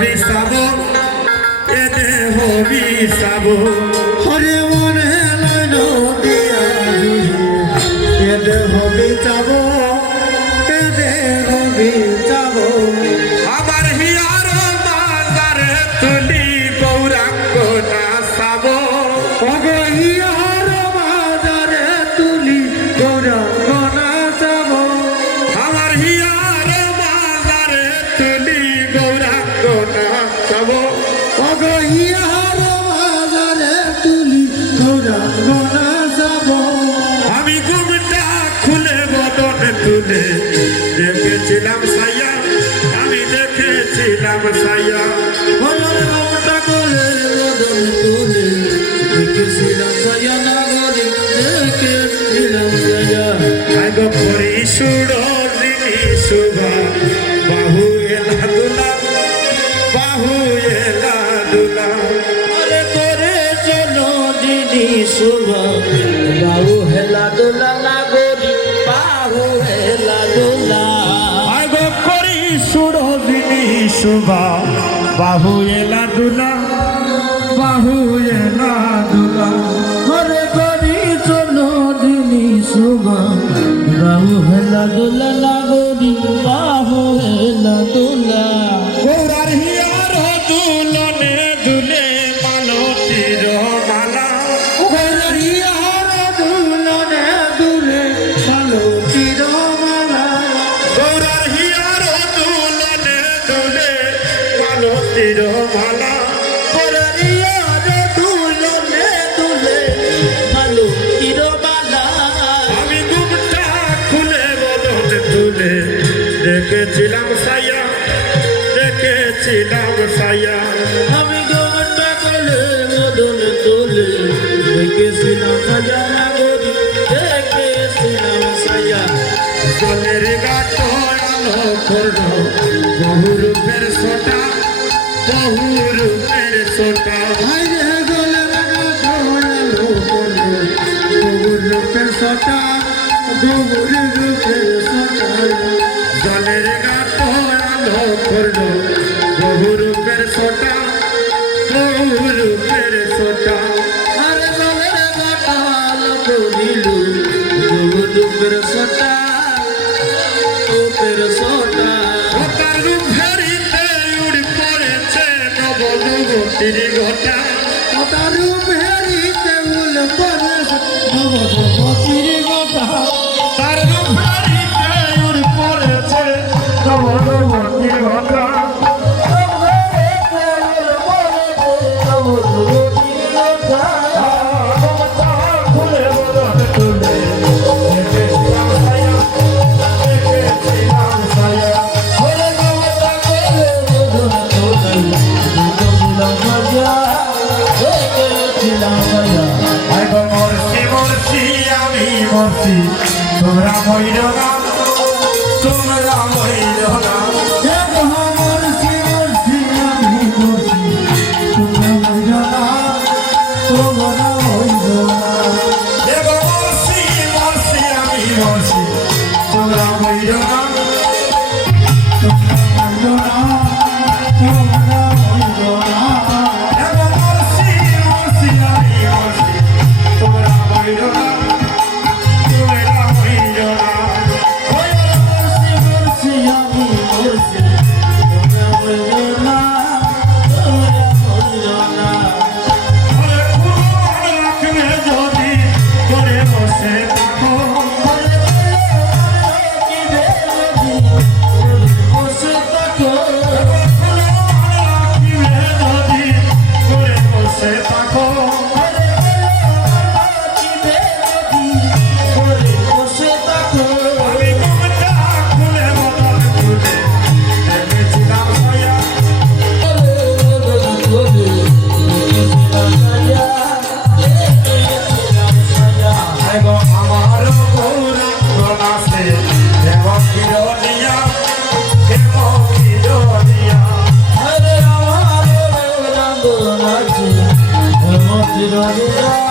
বিষাব এ দেহ বিষাব হরে মনে নদিয়া এ দেহ বিচাব এ দেহ বিচাব আমার হিয়ার বাজারে তুলি গৌরাঙ্গ নাচাব হিয়ার বাজারে তুলি গৌরাঙ্গ নাচাব আমার হিয়ার বাজারে তুলি গৌরাঙ্গ নাচাব হিয়ার বাজারে তুলি গৌরাঙ্গ নাচাব আমি ঘুমটা খুলে বদন তুলে দেখেছিলাম সাইয়া আমি দেখেছিলাম সাইয়া ঘুমটা খুলে বদন তুলে দেখেছিলাম সাইয়া নাগরে দেখেছিলাম সাইয়া আগ পরি সুরদিনী শুভা বাহু এলা দুলা বাহু এলা দুলা আরে করে চলো দিদি শুভা বাহু হেলা দুলা নাগরি বাহু হেলা দুলা আগ পরি সুরদিনী শুভা বাহু এলা দুলা বাহু এলা দুলা করে করি চলো দিদি শুভা বাহু হেলা দুলা নাগরি বাহু হেলা দুলা গৌরার হিয়ার দুলনে দুলে মালতীর মালা গৌরার হিয়ার দুলনে দুলে মালতীর মালা গৌরার হিয়ার দুলনে দুলে মালতীর মালা গৌরার হিয়ার দুলনে দুলে মালতীর মালা আমি ঘুমটা খুলে বদন তুলে দেখেছিলাম সাইয়া দেখেছিলাম সাইয়া আমি ঘুমটা খুলে বদন তুলে দেখেছিলাম সাইয়া নাগরি দেখেছিলাম সাইয়া জলের গাছ আলো করল বহুরূপের সোটা বহুরূপের সোটা জলের গাছ আলো করল বহুরূপের সোটা বহুরূপের সোটা জলের গাছ আলো করল বহুরূপের সোটা বহুরূপের সোটা আরে জলের গাছ আলো করিল বহুরূপের সোটা রূপের সোটা ওটার রূপ ফেরিতে উড়ি পড়েছে নবযুবতীর ঘটা ওটার রূপ ফেরিতে উড়ি পড়েছে নবযুবতীর ঘটা তার রূপ ফেরিতে উড়ি পড়েছে নবযুবতীর ঘটা তোমরা মইর না তোমরা মইর না মরছি মরছি আমি মরছি তোমরা মইর না তোমরা মইর না মরছি মরছি আমি মরছি তোমরা মইর না তোমরা মইর না মরছি মরছি আমি মরছি তোমরা মইর না Hare Rama